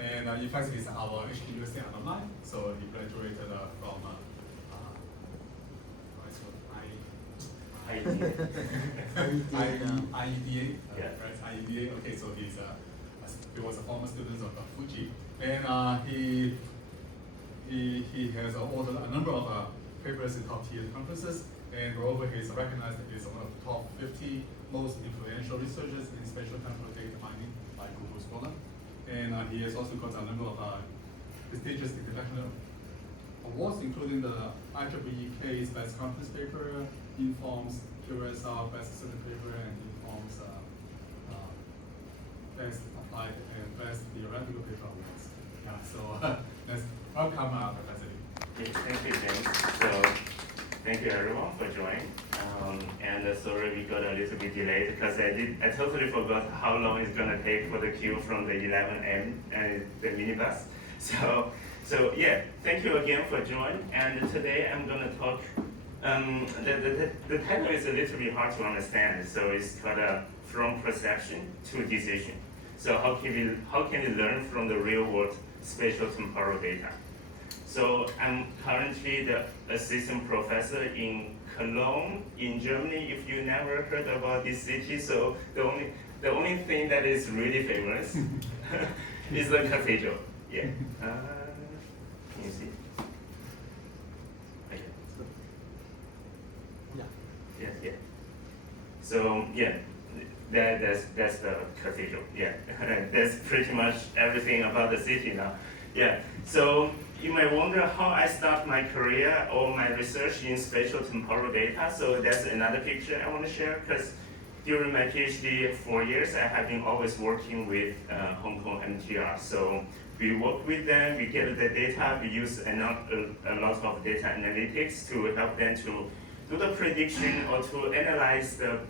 And in fact, he's our University alumni. So he graduated from IEDA. Yeah. Right, IEDA. Okay, so he was a former student of Fugee, and he has authored a number of papers in top-tier conferences, and moreover, he's recognized as one of the top 50 most influential researchers in spatiotemporal data mining by Google Scholar. And he has also got a number of prestigious international awards, including the IEEE Case Best Conference Paper, Informs QSR Best Student Paper, and Informs Best Applied and Best Theoretical Paper Awards. Yeah, so let's welcome Professor Li. Thank you, James. So thank you everyone for joining. And sorry we got a little bit delayed because I totally forgot how long it's gonna take for the queue from the 11 a.m. and the minibus. So yeah, thank you again for joining. And today I'm gonna talk. The title is a little bit hard to understand. So it's called From Perception to Decision. So how can we learn from the real world spatial temporal data? So I'm currently the assistant professor in Cologne in Germany. If you never heard about this city, so the only thing that is really famous is the cathedral. Yeah. Can you see? Okay. Yeah. Yeah. So yeah, that's the cathedral. Yeah. That's pretty much everything about the city now. Yeah. So you might wonder how I start my career or my research in spatial temporal data. So that's another picture I want to share because during my PhD 4 years, I have been always working with Hong Kong MTR. So we work with them, we get the data, we use a lot of data analytics to help them to do the prediction or to analyze the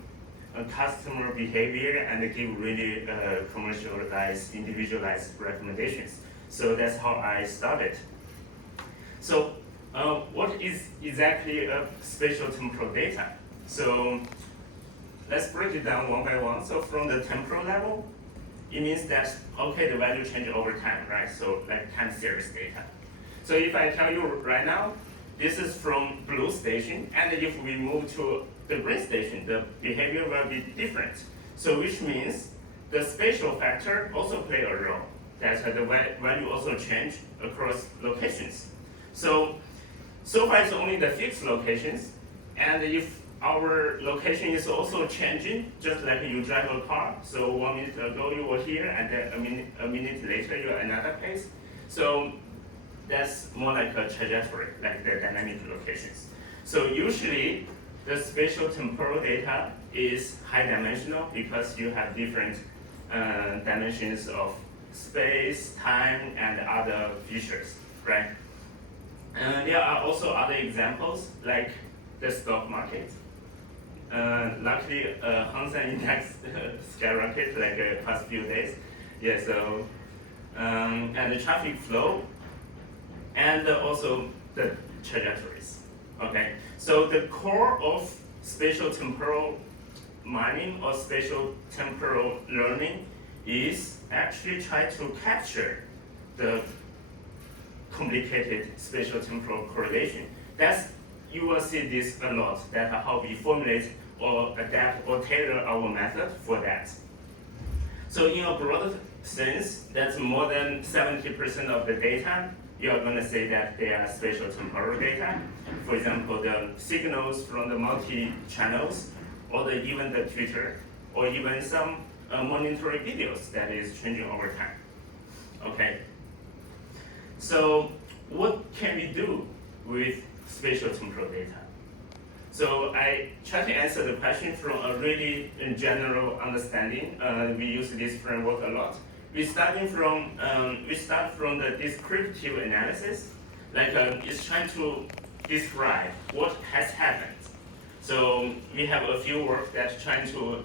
customer behavior and give really commercialized, individualized recommendations. So that's how I started. So what is exactly a spatial temporal data? So let's break it down one by one. So from the temporal level, it means that, okay, the value change over time, right? So like time series data. So if I tell you right now, this is from blue station, and if we move to the green station, the behavior will be different. So which means the spatial factor also play a role, that the value also change across locations. So far it's only the fixed locations, and if our location is also changing, just like you drive a car, so 1 minute ago you were here, and then a minute later you're another place. So that's more like a trajectory, like the dynamic locations. So usually the spatial temporal data is high dimensional because you have different dimensions of space, time, and other features, right? And there are also other examples like the stock market. Luckily, Hang Seng Index skyrocketed like the past few days. Yeah, so and the traffic flow, and also the trajectories. Okay, so the core of spatial temporal mining or spatial temporal learning is actually try to capture the complicated spatial temporal correlation. You will see this a lot, that how we formulate or adapt or tailor our method for that. So in a broader sense, that's more than 70% of the data, you are going to say that they are spatial temporal data. For example, the signals from the multi-channels, or even the Twitter, or even some monitoring videos that is changing over time. Okay. So what can we do with spatial temporal data? So I try to answer the question from a really general understanding. We use this framework a lot. We start from the descriptive analysis, like it's trying to describe what has happened. So we have a few work that's trying to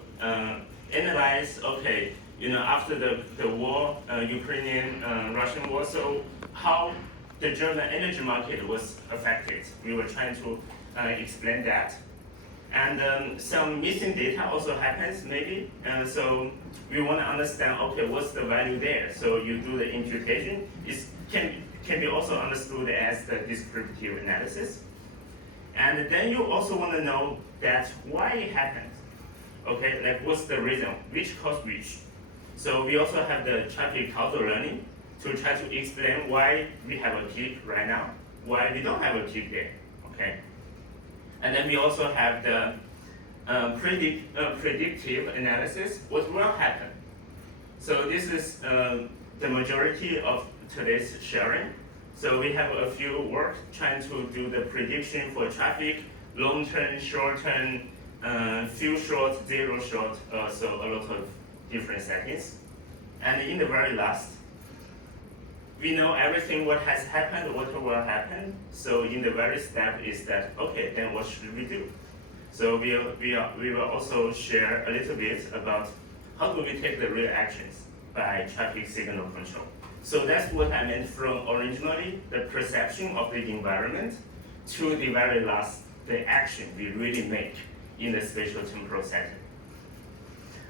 analyze, okay, after the war, Ukrainian-Russian war, so how the German energy market was affected. We were trying to explain that. And some missing data also happens maybe. So we want to understand, okay, what's the value there? So you do the imputation. It can be also understood as the descriptive analysis. And then you also want to know that why it happened. Okay, like what's the reason, which caused which. So we also have the traffic causal learning to try to explain why we have a peak right now, why we don't have a peak there. Okay. And then we also have the predictive analysis, what will happen. So this is the majority of today's sharing. So we have a few work trying to do the prediction for traffic, long term, short term, few short, zero short, so a lot of different settings. And in the very last, we know everything what has happened, what will happen. So in the very step is that, okay, then what should we do? So we will also share a little bit about how do we take the real actions by traffic signal control. So that's what I meant from originally, the perception of the environment to the very last, the action we really make in the spatial temporal setting.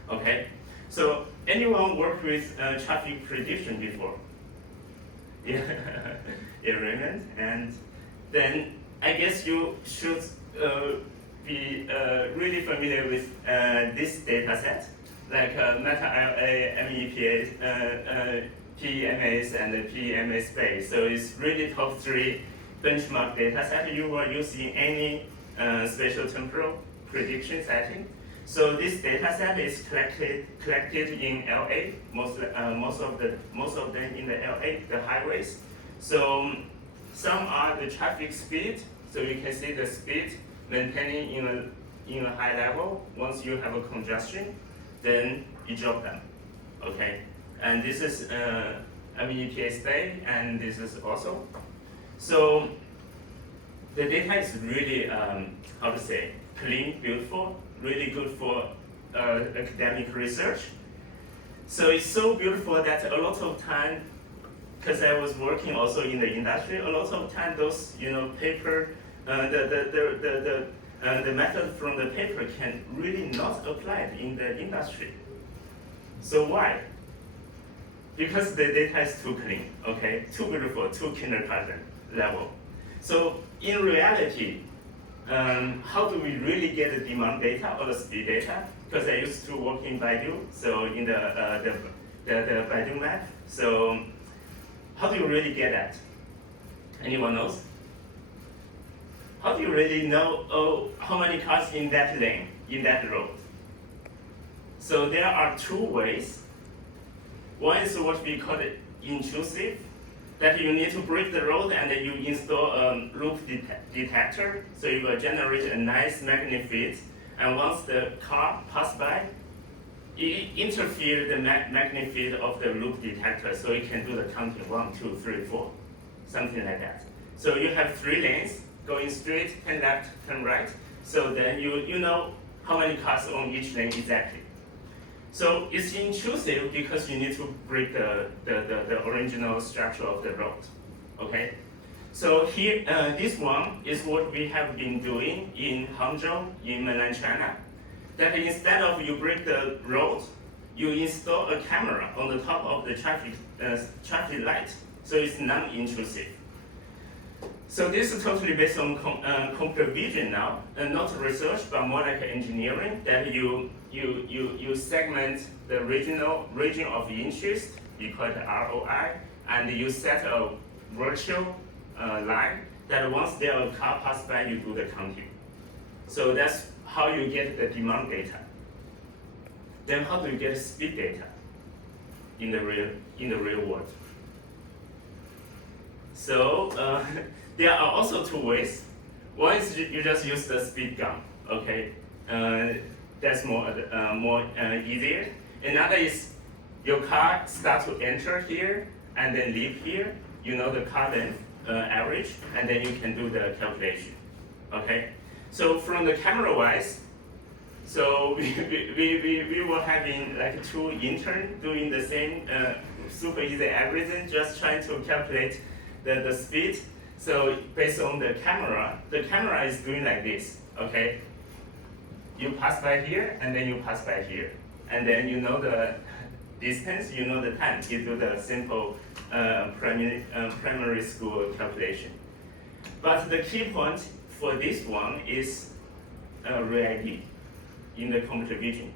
Okay, so anyone worked with traffic prediction before? Yeah, Raymond, and then I guess you should be really familiar with this data set, like Meta-ILA, MEPA, PEMAs, and the PEMA space. So it's really top 3 benchmark data set you will use in any spatial temporal prediction setting. So this data set is collected in LA, most of them in the LA, the highways. So some are the traffic speed, so you can see the speed maintaining in a high level. Once you have a congestion, then you drop them, okay? And this is MEPA state, and this is also. So the data is really, how to say, clean, beautiful, really good for academic research. So it's so beautiful that a lot of time, because I was working also in the industry, a lot of time those paper, the method from the paper can really not apply in the industry. So why? Because the data is too clean, okay, too beautiful, too kindergarten level. So in reality, how do we really get the demand data or the speed data? Because I used to work in Baidu, so in the Baidu map. So how do you really get that? Anyone knows? How do you really know how many cars in that lane, in that road? So there are 2 ways. One is what we call it intrusive, that you need to break the road and then you install a loop detector, so you will generate a nice magnetic field, and once the car passes by, it interferes the magnetic field of the loop detector, so it can do the counting 1, 2, 3, 4, something like that. So you have 3 lanes going straight, turn left, turn right, so then you know how many cars on each lane exactly. So it's intrusive because you need to break the original structure of the road, okay? So here, this one is what we have been doing in Hangzhou, in mainland China. That instead of you break the road, you install a camera on the top of the traffic light, so it's non-intrusive. So this is totally based on computer vision now, and not research, but more like engineering, that you segment the region of interest, you call it ROI, and you set a virtual line that once there a car passes by, you do the counting. So that's how you get the demand data. Then how do you get speed data in the real world? So there are also 2 ways. One is you just use the speed gun, okay? That's more easier. Another is your car starts to enter here and then leave here. You know the car length average, and then you can do the calculation, okay? So from the camera wise, so we were having like 2 interns doing the same super easy algorithm, just trying to calculate the speed. So based on the camera is doing like this, okay? You pass by here, and then you pass by here. And then you know the distance, you know the time. You do the simple primary school calculation. But the key point for this one is re-ID in the computer vision.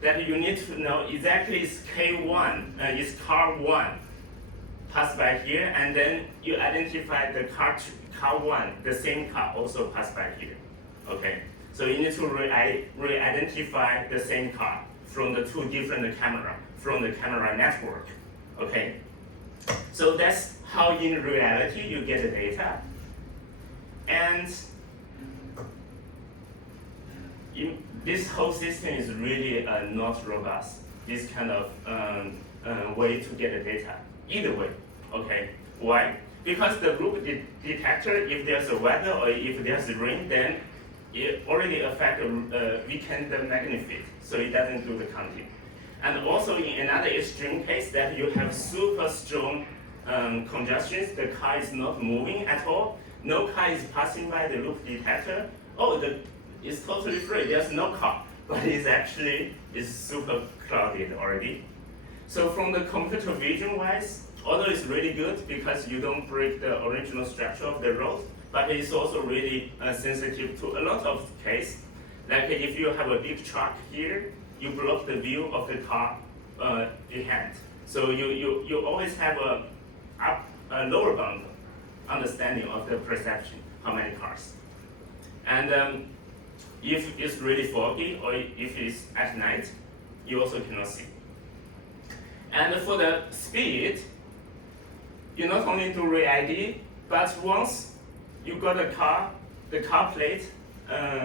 That you need to know exactly is K1, is car 1 pass by here, and then you identify the car 1, the same car also pass by here. Okay, so you need to re-identify the same car from the two different camera, from the camera network. Okay, so that's how in reality you get the data. And this whole system is really not robust, this kind of way to get the data, either way, okay? Why? Because the group detector, if there's a weather or if there's rain, then it already affects weaken the magnified, so it doesn't do the counting. And also in another extreme case that you have super strong congestions, the car is not moving at all, no car is passing by the loop detector, it's totally free, there's no car, but it's super clouded already. So from the computer vision wise, although it's really good because you don't break the original structure of the road, but it's also really sensitive to a lot of cases. Like if you have a big truck here, you block the view of the car behind. So you always have a lower bound understanding of the perception, how many cars. And if it's really foggy or if it's at night, you also cannot see. And for the speed, you not only do re-ID, but once you got the car plate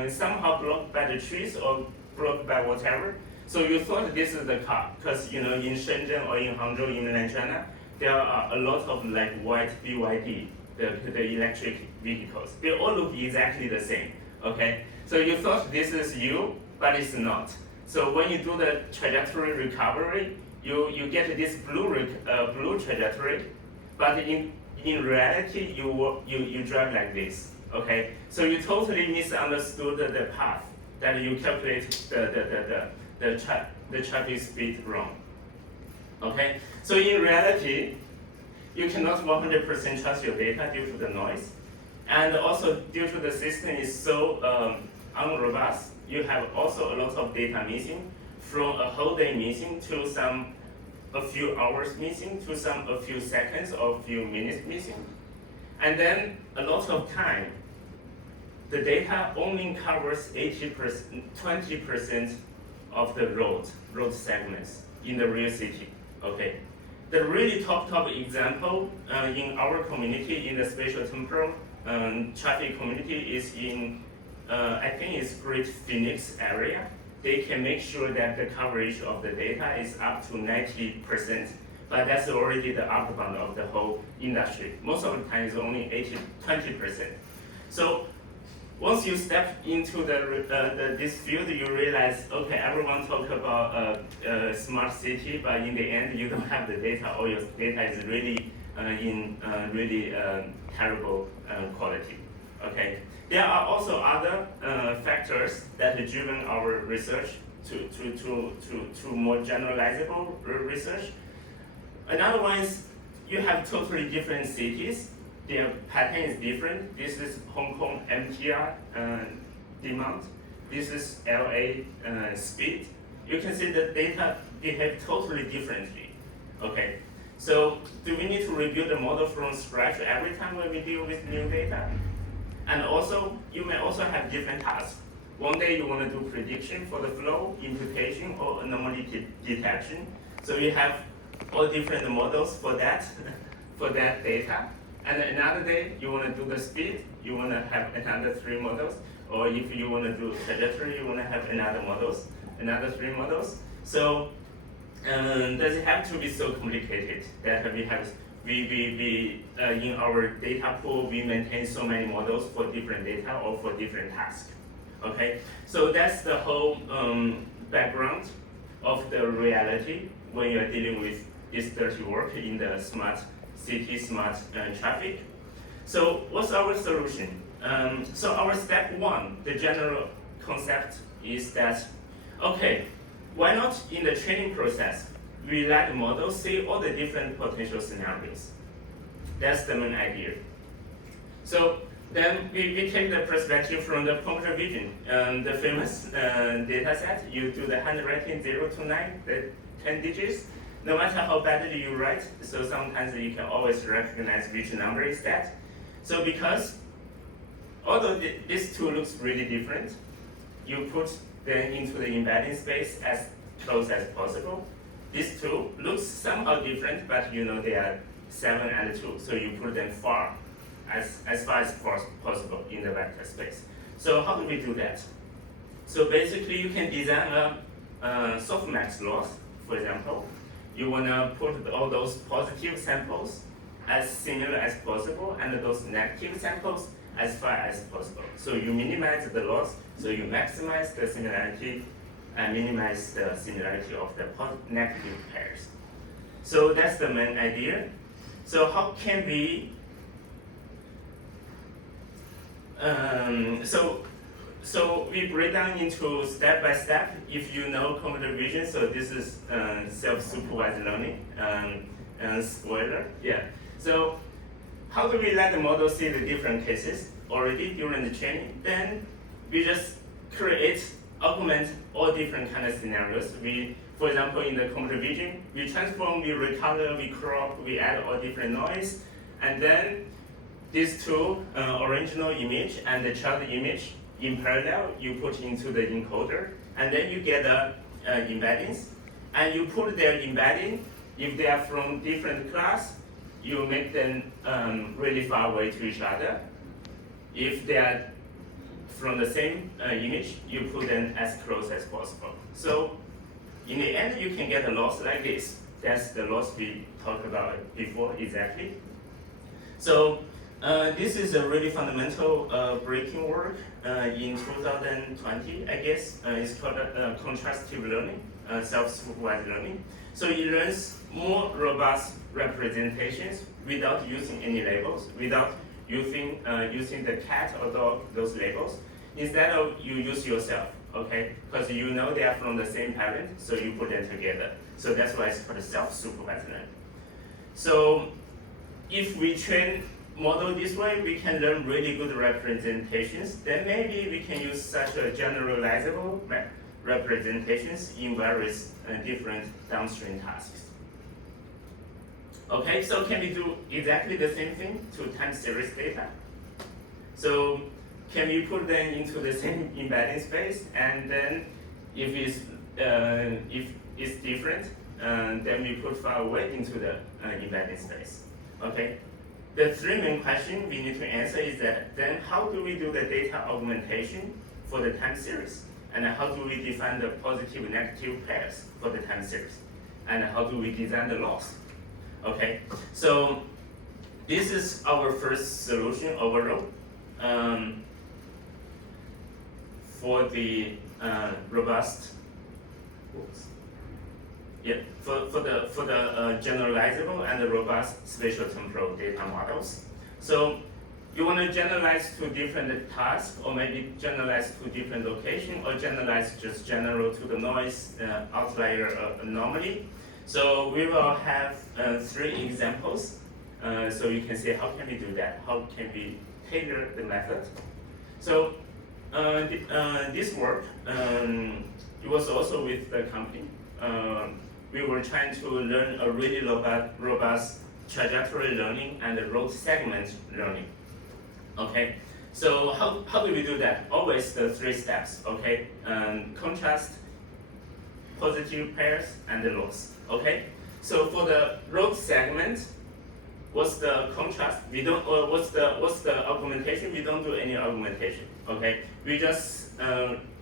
somehow blocked by the trees or blocked by whatever, so you thought this is the car, because in Shenzhen or in Hangzhou in mainland China, there are a lot of like white BYD, the electric vehicles. They all look exactly the same, okay? So you thought this is you, but it's not. So when you do the trajectory recovery, you get this blue trajectory, but in reality you drive like this. Okay, so you totally misunderstood the path that you calculate the traffic speed wrong. Okay, so in reality, you cannot 100% trust your data due to the noise, and also due to the system is so unrobust. You have also a lot of data missing, from a whole day missing to a few hours missing to a few seconds or a few minutes missing. And then a lot of time, the data only covers 20% of the road segments in the real city. Okay, the really top example in our community, in the spatial-temporal traffic community, is in I think it's Great Phoenix area. They can make sure that the coverage of the data is up to 90%, but that's already the upper bound of the whole industry. Most of the time it's only 20%. So once you step into this field, you realize, okay, everyone talk about a smart city, but in the end, you don't have the data, or your data is really in really terrible quality. Okay. There are also other factors that have driven our research to more generalizable research. Another one is you have totally different cities. Their pattern is different. This is Hong Kong MTR demand. This is LA speed. You can see the data behave totally differently. Okay, so do we need to review the model from scratch every time when we deal with new data? And also, you may also have different tasks. One day you want to do prediction for the flow, imputation, or anomaly detection. So you have all different models for that, for that data. And another day you want to do the speed, you want to have another 3 models. Or if you want to do trajectory, you want to have another 3 models. So does it have to be so complicated that we in our data pool, we maintain so many models for different data or for different tasks. Okay, so that's the whole background of the reality when you're dealing with this dirty work in the smart city, smart traffic. So what's our solution? So our step 1, the general concept is that, okay, why not in the training process, we let the model see all the different potential scenarios. That's the main idea. So then we take the perspective from the computer vision, the famous data set. You do the handwriting 0 to 9, the 10 digits. No matter how badly you write, so sometimes you can always recognize which number is that. So because, although these two looks really different, you put them into the embedding space as close as possible. These two looks somehow different, but you know they are 7 and 2, so you put them far, as far as possible in the vector space. So how do we do that? So basically you can design a softmax loss, for example. You want to put all those positive samples as similar as possible and those negative samples as far as possible. So you minimize the loss, so you maximize the similarity and minimize the similarity of the negative pairs. So that's the main idea. So how can we, so we break down into step by step. If you know computer vision, so this is self-supervised learning, spoiler, yeah. So how do we let the model see the different cases already during the training? Then we just augment all different kind of scenarios. For example, in the computer vision, we transform, we recolor, we crop, we add all different noise, and then these two original image and the child image in parallel, you put into the encoder, and then you get the embeddings, and you put their embedding. If they are from different class, you make them really far away to each other. If they are from the same image, you put them as close as possible. So in the end, you can get a loss like this. That's the loss we talked about before, exactly. So this is a really fundamental breaking work in 2020, I guess. It's called contrastive learning, self-supervised learning. So it learns more robust representations without using any labels, without using the cat or dog, those labels. Instead of you use yourself, okay? Because you know they are from the same parent, so you put them together. So that's why it's called self-supervised learning. So if we train model this way, we can learn really good representations. Then maybe we can use such a generalizable representations in various different downstream tasks. Okay, so can we do exactly the same thing to time series data? So can we put them into the same embedding space, and then if it's different, then we put far away into the embedding space. Okay. The three main questions we need to answer is that then how do we do the data augmentation for the time series? And how do we define the positive and negative pairs for the time series? And how do we design the loss? Okay, so this is our first solution overall for the robust. Yeah, for the generalizable and the robust spatiotemporal data models. So you want to generalize to different tasks, or maybe generalize to different location, or generalize just general to the noise outlier anomaly. So we will have 3 examples, so you can see how can we do that, how can we tailor the method. So this work, it was also with the company. We were trying to learn a really robust trajectory learning and road segment learning. Okay, so how do we do that? Always the 3 steps, okay? Contrast, positive pairs, and the loss, okay? So for the road segment, what's the contrast? We don't, what's the augmentation? We don't do any augmentation, okay? We just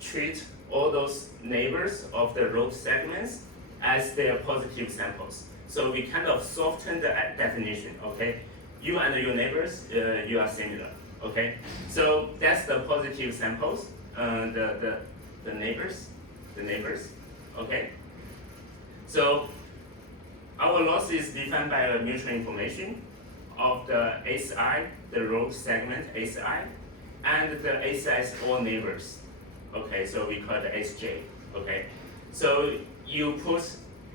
treat all those neighbors of the road segments as their positive samples. So we kind of soften the definition, okay? You and your neighbors, you are similar, okay? So that's the positive samples, the neighbors, okay? So our loss is defined by a mutual information of the SI, the road segment SI, and the SI's all neighbors, Okay, so we call it SJ. Okay, so you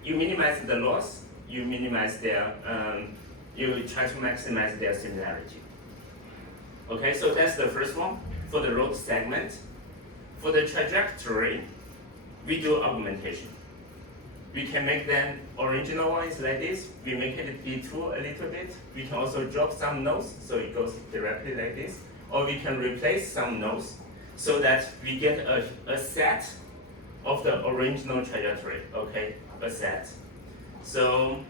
minimize the loss, you minimize their, you try to maximize their similarity. Okay, so that's the first one for the road segment. For the trajectory, we do augmentation. We can make them original ones like this. We make it detour a little bit. We can also drop some nodes, so it goes directly like this. Or we can replace some nodes so that we get a set of the original trajectory, okay, a set. So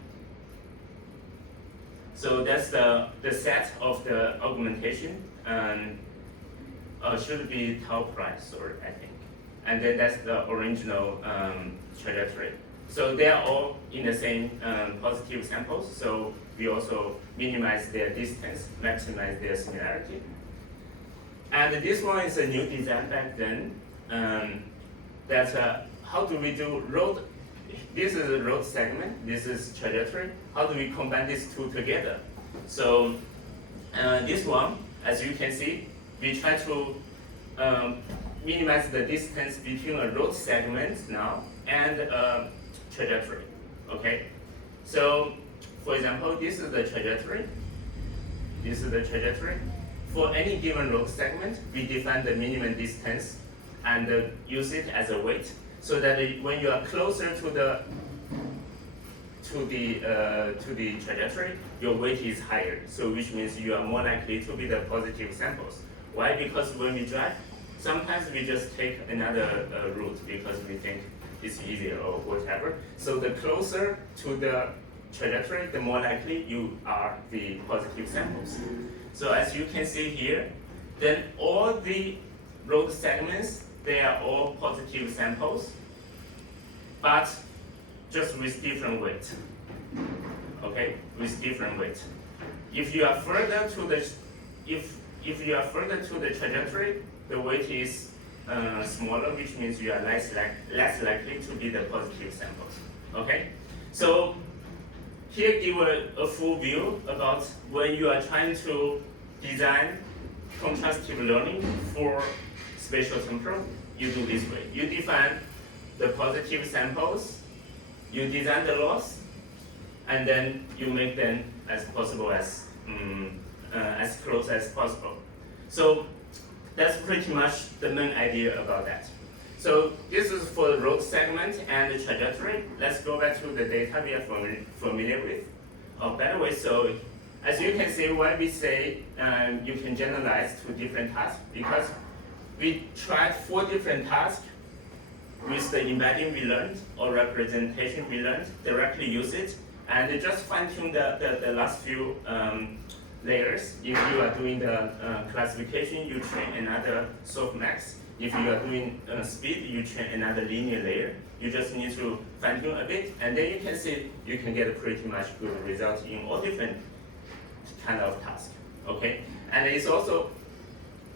that's the set of the augmentation, and should be top price, or I think. And then that's the original trajectory. So they are all in the same positive samples, so we also minimize their distance, maximize their similarity. And this one is a new design back then. How do we do road? This is a road segment, this is trajectory. How do we combine these two together? So this one, as you can see, we try to minimize the distance between a road segment now and a trajectory, okay? So, for example, this is the trajectory. This is the trajectory. For any given road segment, we define the minimum distance and use it as a weight, so that when you are closer to the trajectory, your weight is higher. So which means you are more likely to be the positive samples. Why? Because when we drive, sometimes we just take another route because we think it's easier or whatever. So the closer to the trajectory, the more likely you are the positive samples. So as you can see here, then all the road segments, they are all positive samples, but just with different weight. Okay, with different weight. If you are further to the if you are further to the trajectory, the weight is smaller, which means you are less likely to be the positive samples. Okay, so here give a full view about when you are trying to design contrastive learning for spatiotemporal. You do this way. You define the positive samples, you design the loss, and then you make them as possible as close as possible. So that's pretty much the main idea about that. So this is for the road segment and the trajectory. Let's go back to the data we are familiar with. By the way, so as you can see, when we say you can generalize to different tasks, because we tried 4 different tasks with the embedding we learned or representation we learned, directly use it, and just fine-tune the last few layers. If you are doing the classification, you train another softmax. If you are doing speed, you train another linear layer. You just need to fine-tune a bit, and then you can see you can get a pretty much good result in all different kind of tasks. Okay, and it's also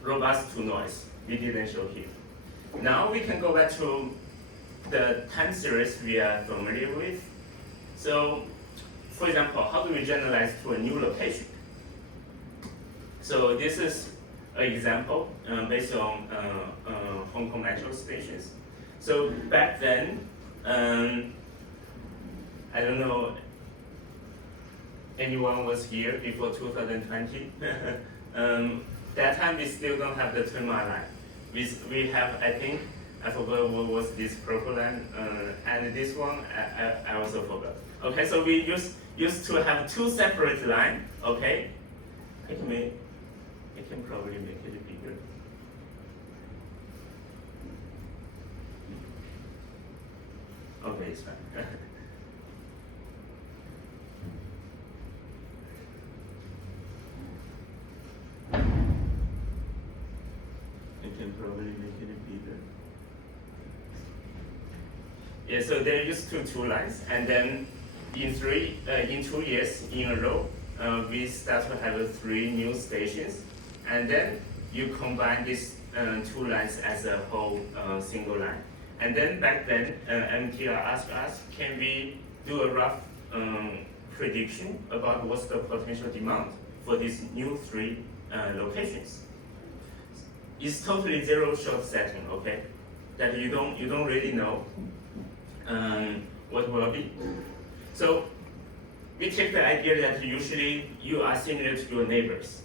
robust to noise. We didn't show here. Now we can go back to the time series we are familiar with. So, for example, how do we generalize to a new location? So this is an example based on Hong Kong metro stations. So back then, I don't know anyone was here before 2020. That time we still don't have the Twin Mile line. We have, I think, I forgot what was this purple line, and this one I also forgot. Okay, so we used to have 2 separate lines. Okay, I can probably make it bigger. Okay, it's fine. I can probably make it bigger. Yeah, so they're used to 2 lines, and then in 2 years in a row, we start to have 3 new stations, and then you combine these 2 lines as a whole single line. And then back then, MTR asked us, can we do a rough prediction about what's the potential demand for these new 3 locations? It's totally zero shot setting, okay? that you don't really know what will be. So we take the idea that usually you are similar to your neighbors.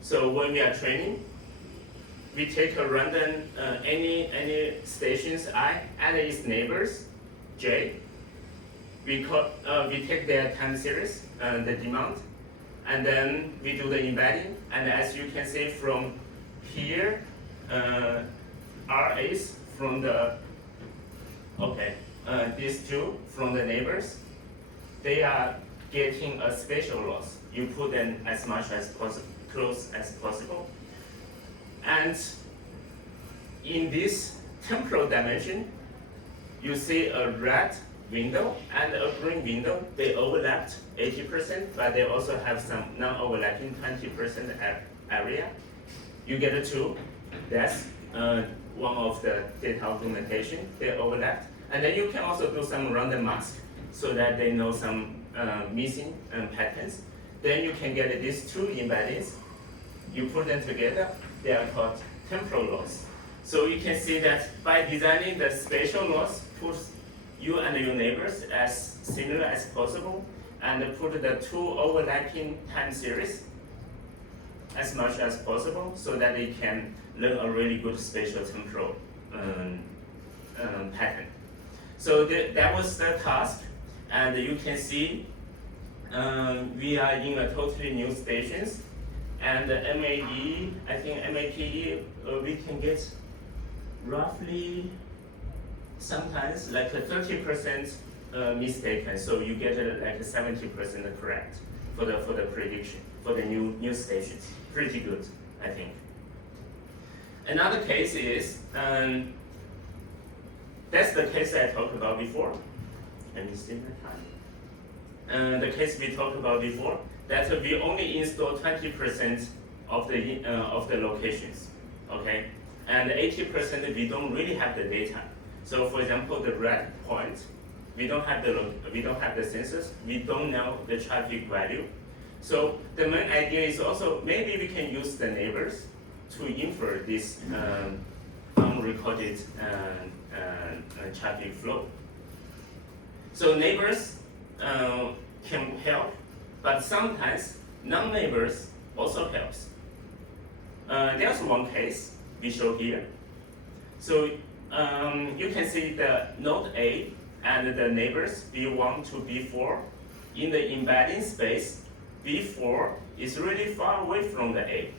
So when we are training, we take a random any stations I and its neighbors j. We take their time series, the demand, and then we do the embedding. And as you can see from here, R is from the these two from the neighbors. They are getting a spatial loss. You put them as much as possible, close as possible. And in this temporal dimension, you see a red window and a green window. They overlapped 80%, but they also have some non-overlapping 20% area. You get a 2. That's one of the data augmentation. They overlapped. And then you can also do some random mask so that they know some missing patterns. Then you can get these two embeddings. You put them together, they are called temporal loss. So you can see that by designing the spatial loss, put you and your neighbors as similar as possible, and put the two overlapping time series as much as possible so that they can learn a really good spatial temporal pattern. So that was the task, and you can see we are in a totally new stations, and MAE, I think MAPE, we can get roughly sometimes like a 30% mistaken, so you get like a 70% correct for the prediction for the new stations. Pretty good, I think. Another case is that's the case I talked about before. Let me see my time. The case we talked about before, that we only install 20% of the locations, okay, and 80% we don't really have the data. So for example, the red point, we don't have the census, we don't know the traffic value. So the main idea is also maybe we can use the neighbors to infer this unrecorded traffic flow. So neighbors can help, but sometimes non-neighbors also helps. There's one case we show here. So you can see the node A and the neighbors B1 to B4 in the embedding space. B4 is really far away from the A,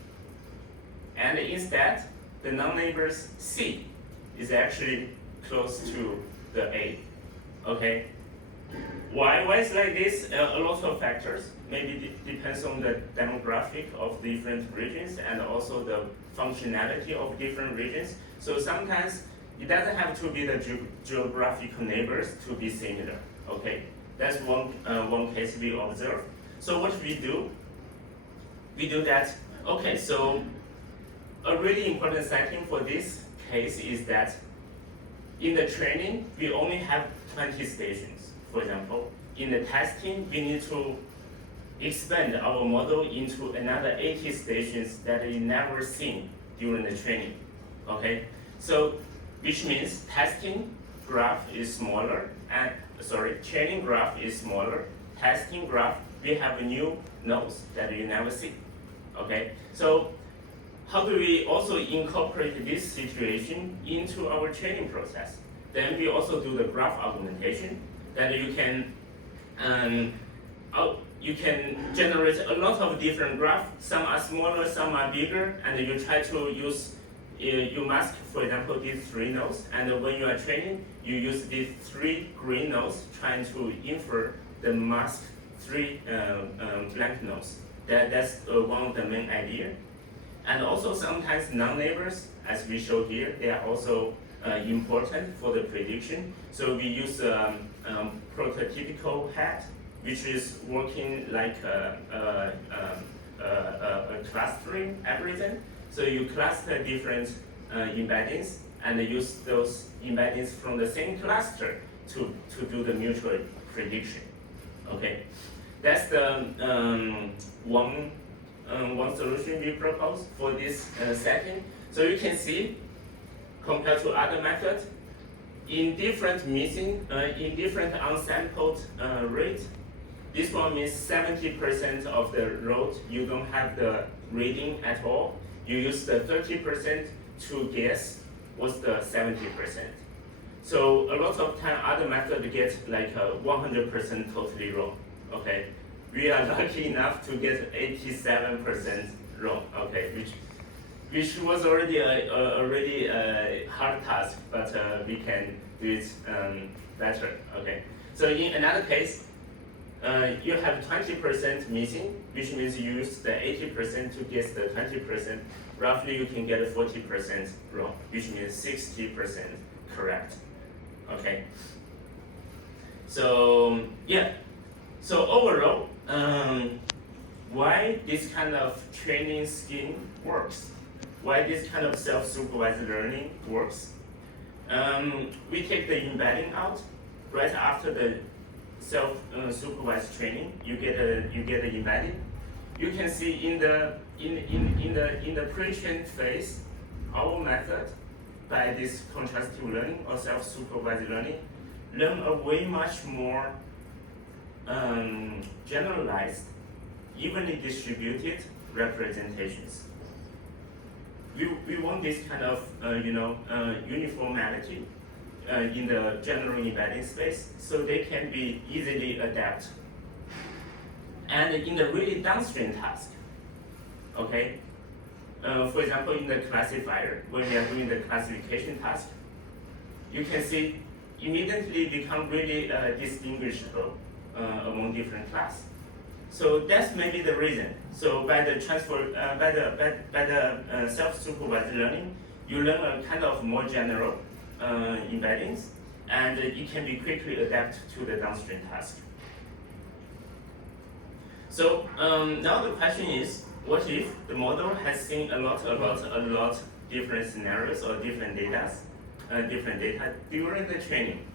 and instead the non-neighbors C is actually close to the A. Okay. Why is like this? A lot of factors. Maybe it depends on the demographic of different regions and also the functionality of different regions. So sometimes it doesn't have to be the geographical neighbors to be similar. Okay, that's one case we observe. So what we do that. Okay, so a really important setting for this case is that in the training we only have 20 stations. For example, in the testing, we need to expand our model into another 80 stations that we never seen during the training. Okay, so which means testing graph is smaller, and training graph is smaller. Testing graph, we have new nodes that you never see. Okay, so how do we also incorporate this situation into our training process? Then we also do the graph augmentation. That you can generate a lot of different graphs. Some are smaller, some are bigger, and you try to use you mask, for example, these 3 nodes, and when you are training, you use these 3 green nodes trying to infer the mask 3 blank nodes. That's one of the main idea. And also sometimes non-neighbors, as we show here, they are also important for the prediction. So we use prototypical hat, which is working like a clustering algorithm. So you cluster different embeddings and use those embeddings from the same cluster to do the mutual prediction. Okay, that's the one solution we propose for this setting. So you can see compared to other methods. In different missing, in different unsampled rate, this one means 70% of the road you don't have the reading at all. You use the 30% to guess what's the 70%. So a lot of time other method get like 100% totally wrong. Okay, we are lucky enough to get 87% wrong. Okay, which was already a hard task, but we can do it better. Okay, so in another case, you have 20% missing, which means you use the 80% to guess the 20%. Roughly, you can get 40% wrong, which means 60% correct. Okay. So yeah. So overall, why this kind of training scheme works? Why this kind of self-supervised learning works? We take the embedding out right after the self-supervised training. You get the embedding. You can see in the pre-trained phase, our method by this contrastive learning or self-supervised learning learn a way much more generalized, evenly distributed representations. We want this kind of uniformity in the general embedding space, so they can be easily adapted. And in the really downstream task, okay, for example, in the classifier, when we are doing the classification task, you can see immediately become really distinguishable among different classes. So that's maybe the reason. So by the self-supervised learning, you learn a kind of more general embeddings, and it can be quickly adapted to the downstream task. So now the question is, what if the model has seen a lot different scenarios or different data during the training?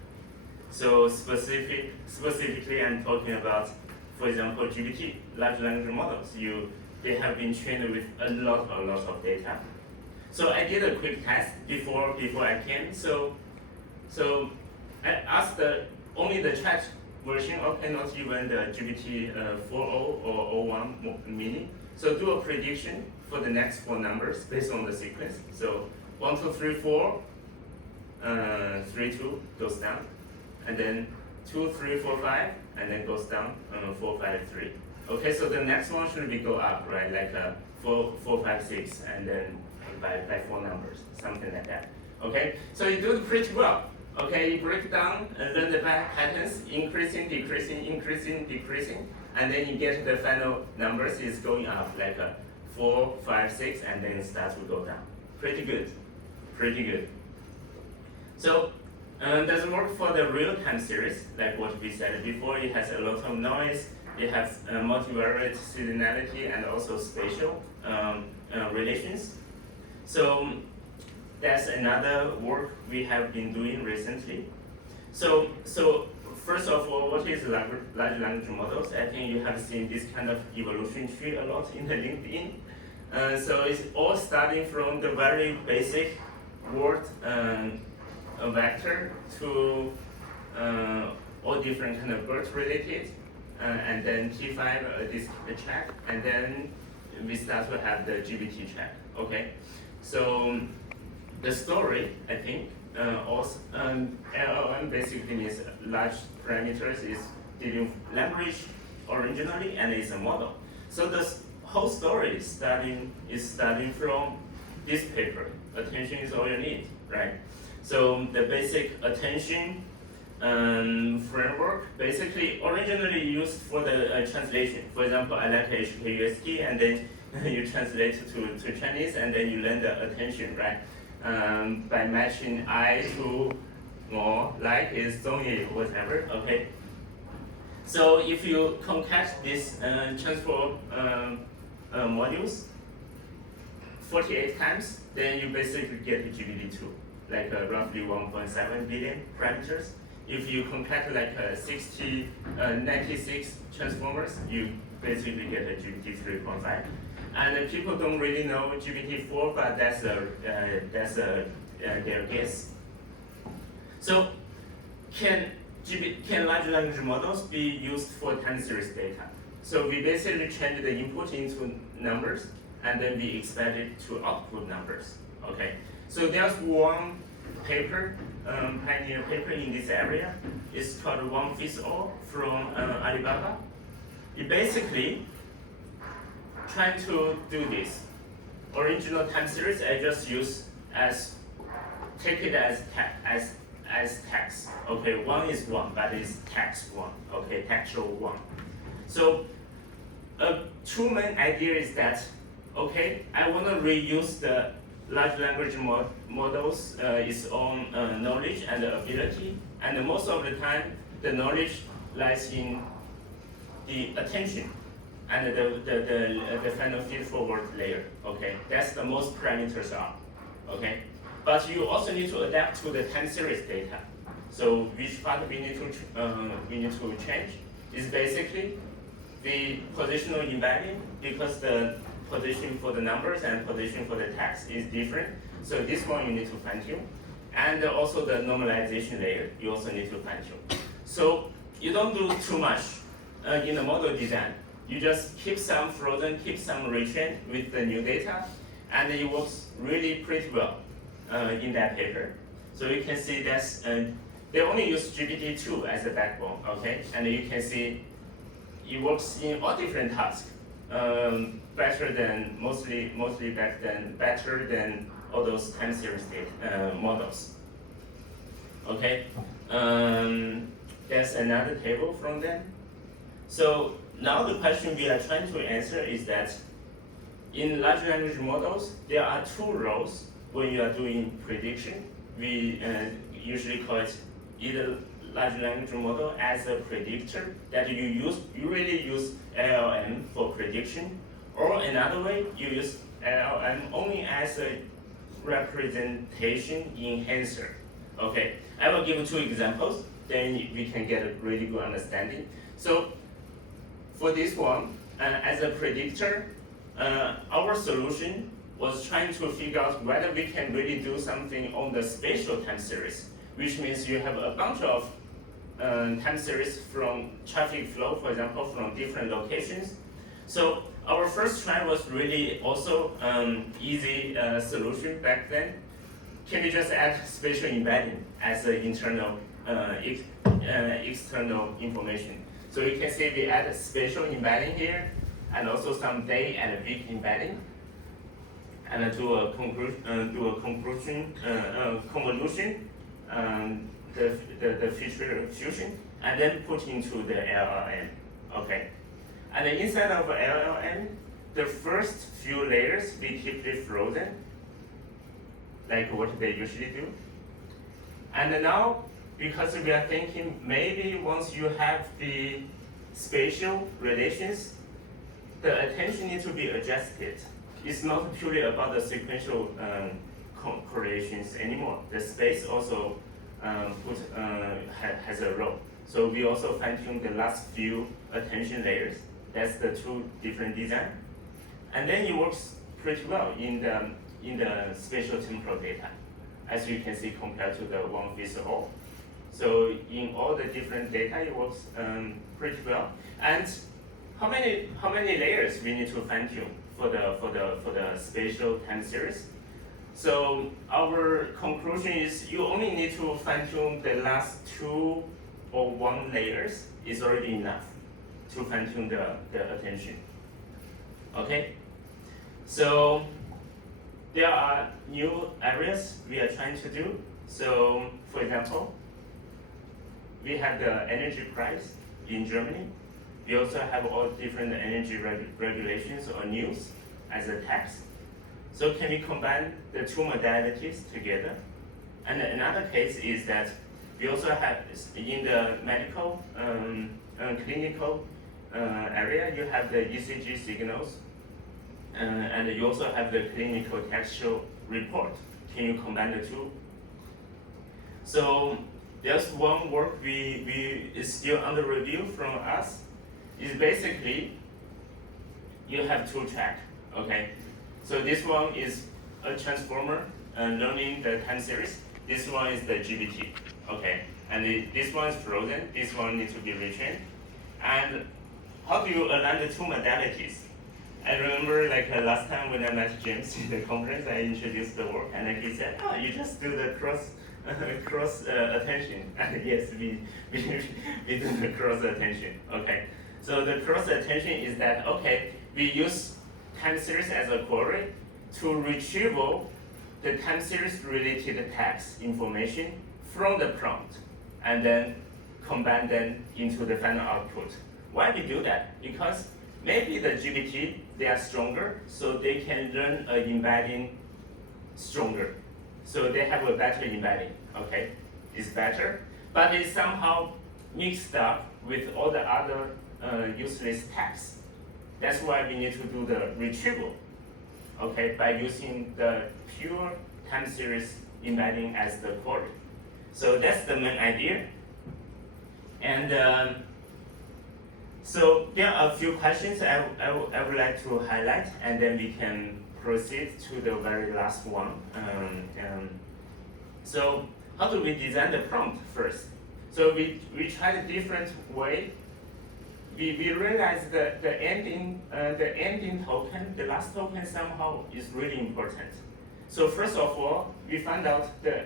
So specifically, I'm talking about, for example, GPT, large language models. They have been trained with a lot of data. So I did a quick test before I came. So I asked only the chat version, okay, not even the GPT 4.0 or 0.1 mini. So do a prediction for the next 4 numbers based on the sequence. So 1, 2, 3, 4, 3, 2 goes down, and then 2, 3, 4, 5, and then goes down 4, 5, 3. Okay, so the next one should be go up, right? Like 4, 5, 6, and then by 4 numbers, something like that. Okay, so you do it pretty well. Okay, you break down and learn the patterns, increasing, decreasing, increasing, decreasing, and then you get the final numbers is going up like 4, 5, 6, and then it starts to go down. Pretty good, pretty good. So does it work for the real-time series, like what we said before? It has a lot of noise, it has multivariate seasonality and also spatial relations. So that's another work we have been doing recently. So first of all, what is large language models? I think you have seen this kind of evolution tree a lot in the LinkedIn. So it's all starting from the very basic word vector to all different kind of birth related, and then T5 this track, and then we start to have the GPT track. Okay, so the story, I think, also LLM basically means large parameters is dealing with language originally, and it's a model. So the whole story is starting from this paper. Attention is all you need, right? So the basic attention framework basically originally used for the translation. For example, I like HKUST, and then you translate to Chinese, and then you learn the attention, right? By matching I to more, like is Zongyi, whatever, okay? So if you concat these transfer modules 48 times, then you basically get GPT-2, like roughly 1.7 billion parameters. If you concat like 96 transformers, you basically get a GPT 3.5. And people don't really know GPT-4, but that's a their guess. So can large language models be used for time series data? So we basically change the input into numbers, and then we expect it to output numbers. Okay. So there's one paper, pioneer paper in this area. It's called One Fits All from Alibaba. It basically trying to do this. Original time series I just use as take it as text. Okay, 1 is 1, but it's text 1. Okay, textual 1. So two main idea is that okay, I want to reuse the large language models its own knowledge and ability, and most of the time the knowledge lies in the attention and the final feed-forward layer. Okay, that's the most parameters are. Okay, but you also need to adapt to the time series data. So which part we need to change is basically the positional embedding, because the position for the numbers and position for the text is different. So this one you need to fine tune, and also the normalization layer you also need to fine tune. So you don't do too much in the model design. You just keep some frozen, keep some retrained with the new data, and it works really pretty well in that paper. So you can see that's they only use GPT-2 as a backbone, okay? And you can see it works in all different tasks, better than better than all those time series data, models. Okay, there's another table from them. So now the question we are trying to answer is that in large language models, there are two roles when you are doing prediction. We usually call it either large language model as a predictor that you really use LLM for prediction, or another way you use LLM only as a representation enhancer. Okay, I will give 2 examples, then we can get a really good understanding. So for this one, as a predictor, our solution was trying to figure out whether we can really do something on the spatial time series, which means you have a bunch of time series from traffic flow, for example, from different locations. So our first try was really also easy solution back then. Can we just add spatial embedding as an internal external information? So you can see we add a spatial embedding here, and also some day and week embedding, and do a convolution, the feature fusion, and then put into the LLM. Okay, and then inside of LLM, the first few layers we keep it frozen, like what they usually do. And now, because we are thinking maybe once you have the spatial relations, the attention needs to be adjusted. It's not purely about the sequential correlations anymore. The space also has a role. So we also fine-tune the last few attention layers. That's the 2 different design. And then it works pretty well in the spatial temporal data, as you can see compared to the one fits all. So in all the different data, it works pretty well. And how many layers we need to fine-tune for the spatial time series? So our conclusion is you only need to fine-tune the last 2 or 1 layers is already enough to fine-tune the attention. Okay? So there are new areas we are trying to do. So for example, we have the energy price in Germany. We also have all different energy regulations or news as a text. So can we combine the 2 modalities together? And another case is that we also have in the medical, clinical area, you have the ECG signals, and you also have the clinical textual report. Can you combine the 2? So there's one work we is still under review from us. Is basically you have 2 track. Okay, so this one is a transformer learning the time series. This one is the GPT, okay? And this one is frozen, this one needs to be retrained. And how do you align the two modalities? I remember like last time when I met James in the conference, I introduced the work, and he said, "Oh, you just do the cross attention." And yes, we do the cross attention. Okay, so the cross attention is that okay, we use time series as a query to retrieve the time series related text information from the prompt, and then combine them into the final output. Why we do that? Because maybe the GPT, they are stronger, so they can learn embedding stronger. So they have a better embedding, okay? It's better, but it's somehow mixed up with all the other useless text. That's why we need to do the retrieval, okay, by using the pure time series embedding as the query. So that's the main idea. And so there are a few questions I would like to highlight, and then we can proceed to the very last one. So how do we design the prompt first? So we tried a different way. We realized that the ending token, the last token somehow is really important. So first of all, we found out the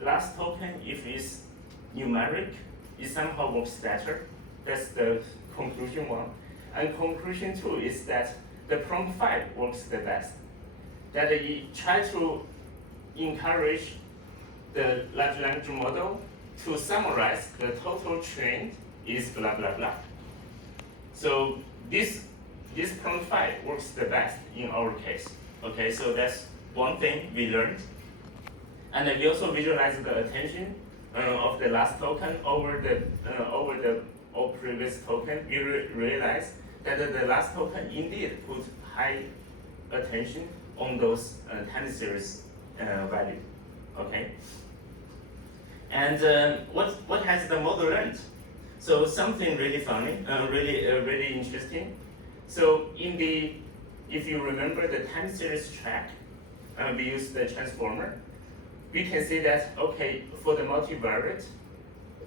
last token, if it's numeric, it somehow works better. That's the conclusion one. And conclusion two is that the prompt 5 works the best. That it try to encourage the large language model to summarize the total trained is blah blah blah. So this prompt 5 works the best in our case. Okay, so that's one thing we learned. And then we also visualize the attention of the last token over the all previous token. We realize that the last token indeed put high attention on those time series value. Okay. And what has the model learned? So something really funny, really interesting. So if you remember the time series track, we use the transformer. We can see that okay, for the multivariate,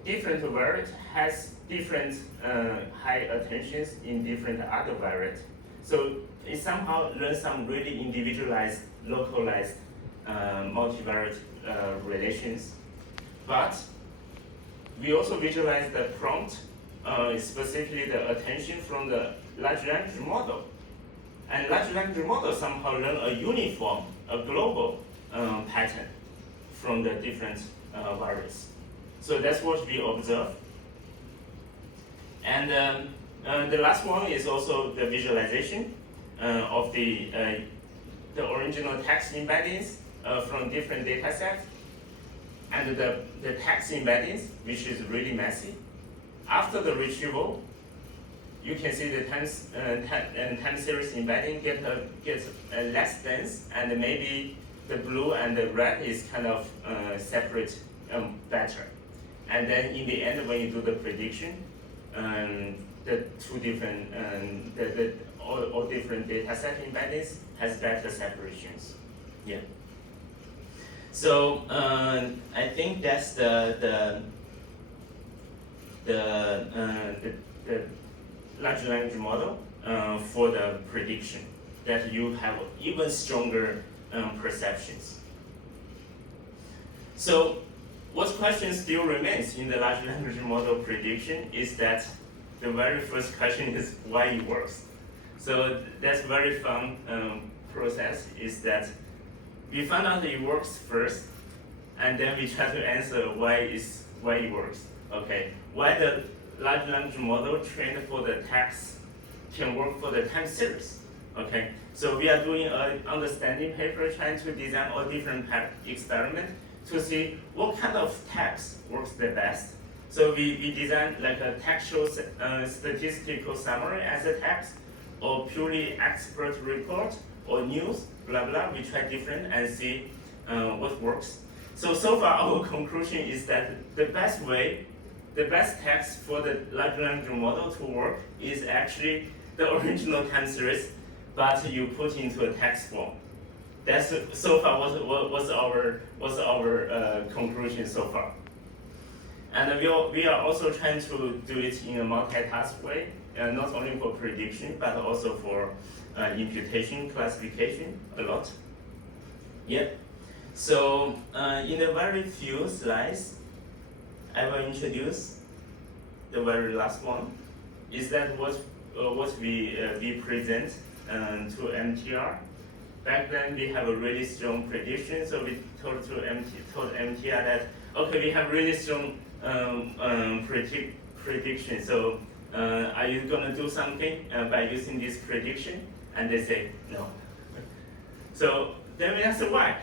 different variate has different high attentions in different other variate. So it somehow learns some really individualized, localized multivariate relations. But we also visualize the prompt, specifically the attention from the large language model. And large language model somehow learn a uniform, a global pattern from the different variables. So that's what we observe. And the last one is also the visualization of the original text embeddings from different data sets, and the text embeddings, which is really messy. After the retrieval, you can see the time series embedding gets less dense, and maybe the blue and the red is kind of separate better. And then in the end, when you do the prediction, the two different all different data set embeddings has better separations. Yeah. So I think that's the large language model for the prediction, that you have even stronger perceptions. So what question still remains in the large language model prediction is that the very first question is why it works. So that's very fun process, is that we found out that it works first, and then we try to answer why it works. Okay, why the large language model trained for the text can work for the time series. Okay, so we are doing an understanding paper trying to design all different experiments to see what kind of text works the best. So we designed like a textual statistical summary as a text, or purely expert report, or news, blah blah. We try different and see what works. So far our conclusion is that the best text for the large language model to work is actually the original time series, but you put into a text form. That's so far what's our conclusion so far. And we are also trying to do it in a multitask way, not only for prediction, but also for imputation, classification, a lot. Yep. So in the very few slides, I will introduce the very last one. Is that what we present to MTR? Back then we have a really strong prediction, so we told MTR that okay, we have really strong prediction. So are you gonna do something by using this prediction? And they say no. So then we ask why.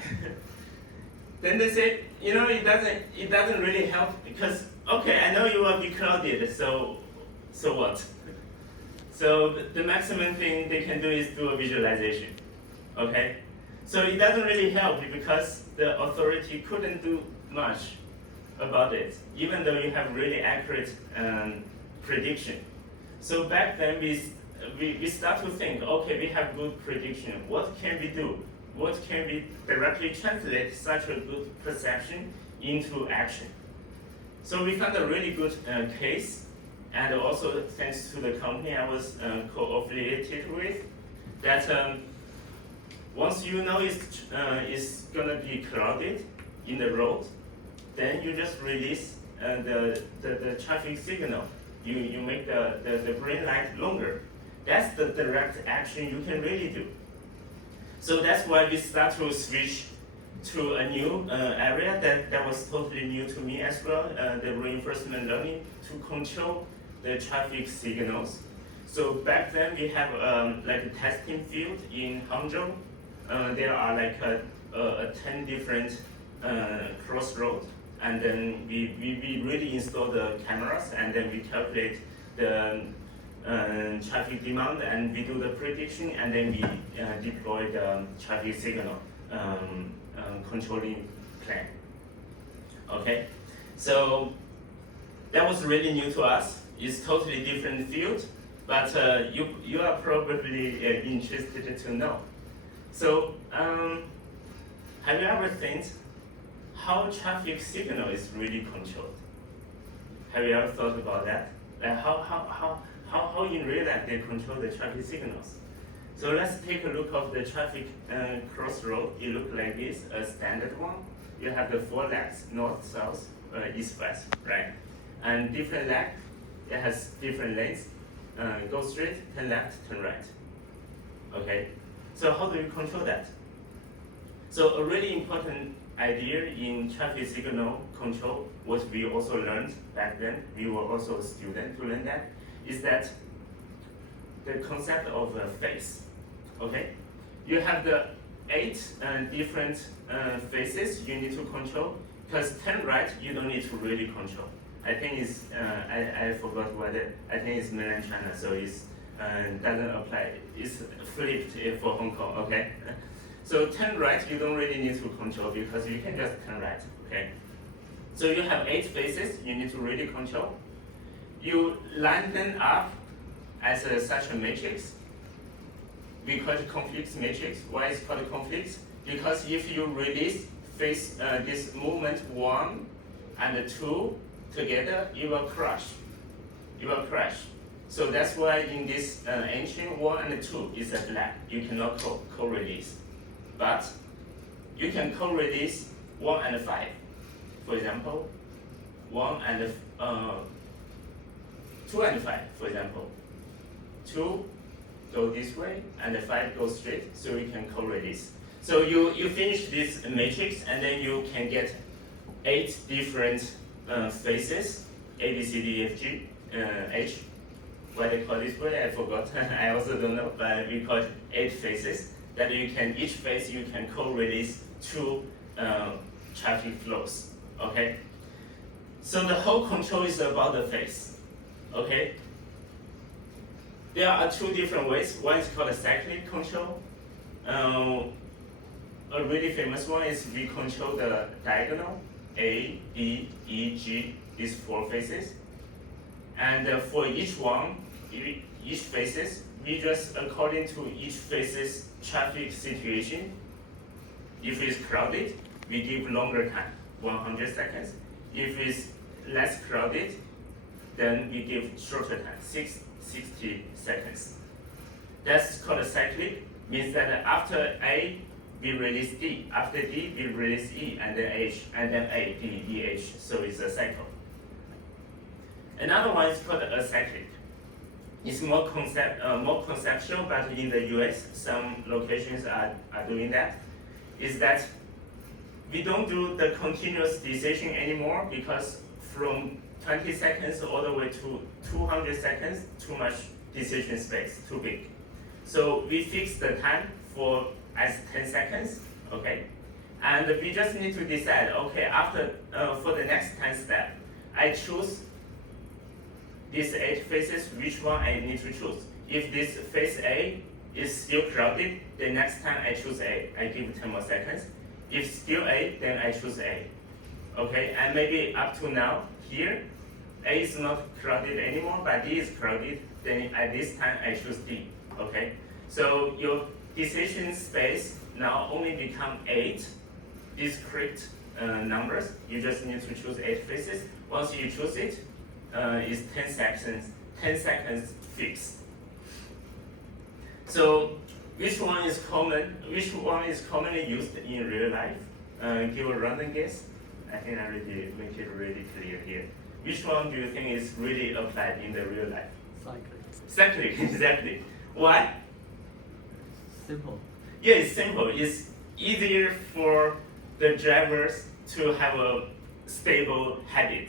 Then they say, you know, it doesn't really help because okay, I know you will be clouded, so what? So the maximum thing they can do is do a visualization. Okay? So it doesn't really help because the authority couldn't do much about it, even though you have really accurate prediction. So back then we start to think, okay, we have good prediction. What can we do? What can we directly translate such a good perception into action? So we found a really good case, and also thanks to the company I was co-affiliated with, that once you know it's gonna be crowded in the road, then you just release the traffic signal. You make the green light longer. That's the direct action you can really do. So that's why we start to switch to a new area that was totally new to me as well, the reinforcement learning to control the traffic signals. So back then we have like a testing field in Hangzhou. There are like 10 different crossroads, and then we really install the cameras, and then we calculate the traffic demand, and we do the prediction, and then we deploy the traffic signal controlling plan. Okay, so that was really new to us. It's totally different field, but you are probably interested to know. So have you ever think how traffic signal is really controlled? Have you ever thought about that? Like how in real life they control the traffic signals? So let's take a look of the traffic crossroad. It looks like this, a standard one. You have the 4 legs, north, south, east, west, right? And different leg, it has different lanes. Go straight, turn left, turn right. Okay, so how do you control that? So a really important idea in traffic signal control, what we also learned back then, we were also a student to learn that, is that the concept of a phase. Okay, you have the 8 different phases you need to control, because turn right you don't need to really control. I think it's I forgot whether, I think it's mainland China, so it's doesn't apply. It's flipped for Hong Kong. Okay, so turn right you don't really need to control because you can just turn right. Okay, so you have 8 phases you need to really control. You line them up as such a matrix. We call it conflicts matrix. Why is it called conflicts? Because if you release phase this movement 1 and 2 together, you will crash. You will crash. So that's why in this entry 1 and 2 is a black. You cannot co-release. But you can co-release 1 and 5. For example, 1 and 2 and 5, for example. 2 go this way and 5 go straight, so you can co-release. So you finish this matrix and then you can get 8 different phases, A, B, C, D, E, F, G, H. Why they call this way, I forgot. I also don't know, but we call it 8 phases. That you can, each phase you can co-release 2 traffic flows. Okay. So the whole control is about the phase. Okay. There are 2 different ways. One is called a cyclic control. A really famous one is we control the diagonal, A, B, E, G, these 4 phases. And for each one, each phases, we just according to each phase's traffic situation, If it's crowded, we give longer time, 100 seconds. If it's less crowded, then we give shorter time, 60 seconds. That's called cyclic, means that after A, we release D, after D, we release E, and then H, and then A, D, E, H, so it's a cycle. Another one is called acyclic. It's more conceptual, but in the US, some locations are doing that. Is that we don't do the continuous decision anymore because from 20 seconds all the way to 200 seconds, too much decision space, too big. So we fix the time for as 10 seconds, okay? And we just need to decide, okay, after, for the next 10 step, I choose these 8 phases, which one I need to choose. If this phase A is still crowded, the next time I choose A, I give 10 more seconds. If still A, then I choose A. Okay, and maybe up to now, here, A is not crowded anymore, but D is crowded, then at this time I choose D, okay? So your decision space now only become 8 discrete numbers. You just need to choose 8 phases. Once you choose it, it's 10 seconds fixed. So which one is common? Which one is commonly used in real life? Give a random guess. I think I already make it really clear here. Which one do you think is really applied in the real life? Cyclic, exactly. Why? Simple. Yeah, it's simple. It's easier for the drivers to have a stable habit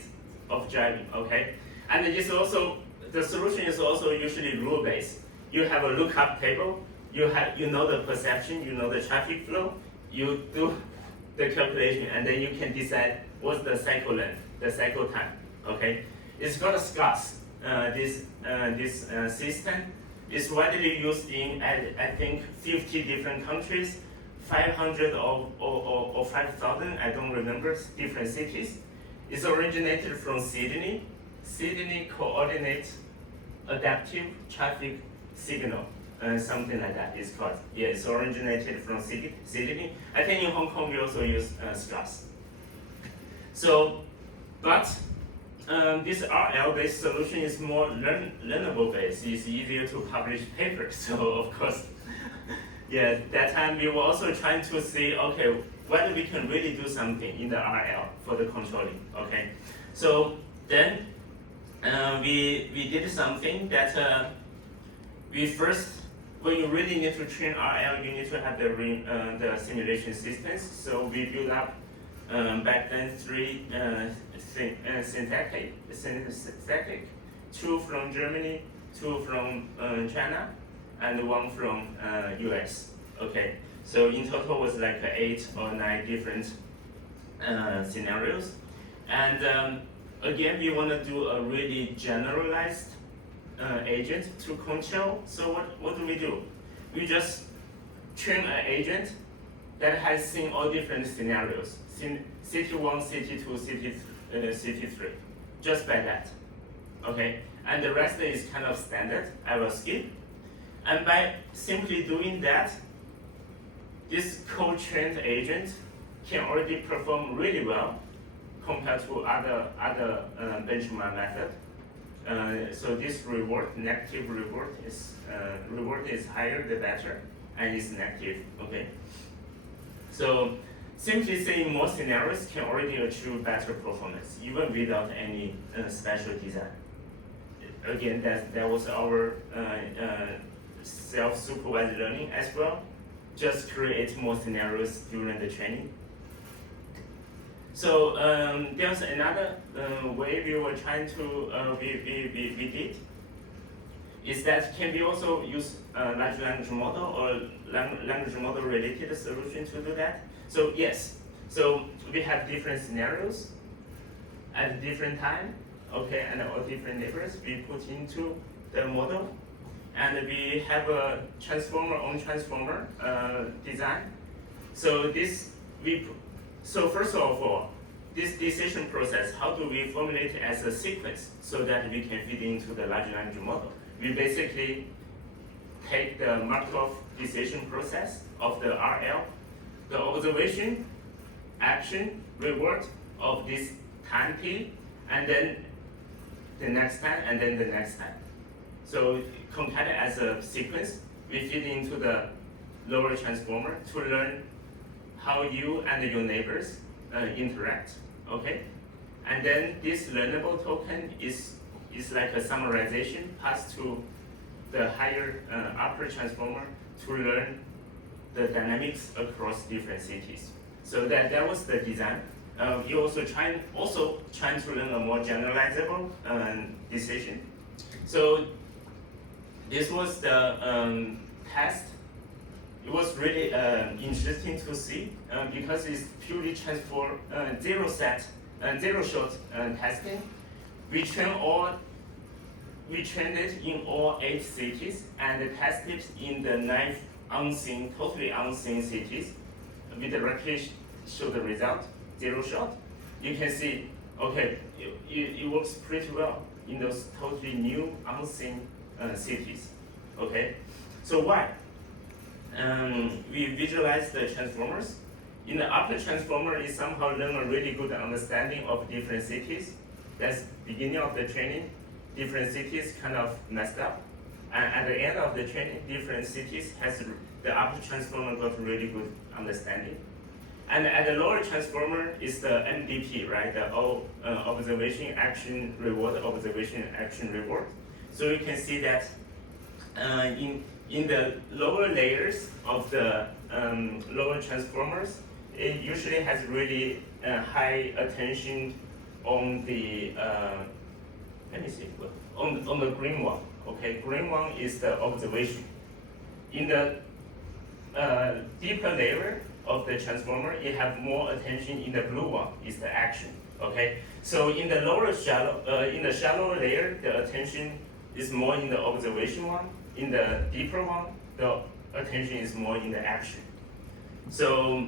of driving, okay? And it's also, the solution is also usually rule-based. You have a lookup table, you know the perception, you know the traffic flow, you do the calculation, and then you can decide what's the cycle length, the cycle time, okay? It's called SCAS, this system. It's widely used in, I think, 50 different countries, 500 or 5,000, I don't remember, different cities. It's originated from Sydney. Sydney Coordinate Adaptive Traffic Signal, something like that it's called. Yeah, it's originated from Sydney. I think in Hong Kong we also use SCAS. So, but this RL-based solution is more learnable based. It's easier to publish papers. So of course, yeah, that time we were also trying to see, okay, whether we can really do something in the RL for the controlling. Okay, so then we did something that we first, when you really need to train RL, you need to have the simulation systems. So we built up back then 3 synthetic, 2 from Germany, 2 from China, and 1 from US. Okay, so in total was like 8 or 9 different scenarios. And again, we want to do a really generalized agent to control. So what do? We just train an agent that has seen all different scenarios. City 1, City 2, City 3, just by that. Okay, and the rest is kind of standard. I will skip. And by simply doing that, this co-trained agent can already perform really well compared to other benchmark method. So this negative reward is higher the better, and it's negative. Okay. So simply saying more scenarios can already achieve better performance, even without any special design. Again, that was our self-supervised learning as well. Just create more scenarios during the training. So there's another way we were trying to we did is that can we also use large language model or language model related solution to do that? So yes, so we have different scenarios at different time, okay, and all different neighbors we put into the model, and we have a transformer on transformer design. So so first of all, this decision process, how do we formulate it as a sequence so that we can fit into the large language model? We basically take the Markov decision process of the RL, the observation, action, reward of this time T, and then the next time, and then the next time. So compile it as a sequence. We feed into the lower transformer to learn how you and your neighbors interact, okay? And then this learnable token is like a summarization passed to the higher upper transformer to learn the dynamics across different cities. So that was the design. You also trying to learn a more generalizable decision. So this was the test. It was really interesting to see because it's purely transform zero shot testing. We trained it in all 8 cities and tested in the 9 totally unseen cities. We directly show the result, zero shot. You can see, okay, it works pretty well in those totally new unseen cities. Okay, so why? We visualize the transformers. In the upper transformer, it somehow learn a really good understanding of different cities. That's beginning of the training. Different cities kind of messed up. And at the end of the training, different cities the upper transformer got really good understanding. And at the lower transformer is the MVP, right? The observation, action, reward, observation, action, reward. So you can see that in the lower layers of the lower transformers, it usually has really high attention on the on the green one. Okay, green one is the observation. In the deeper layer of the transformer, it have more attention in the blue one is the action. Okay, so in the shallow layer, the attention is more in the observation one. In the deeper one, the attention is more in the action. So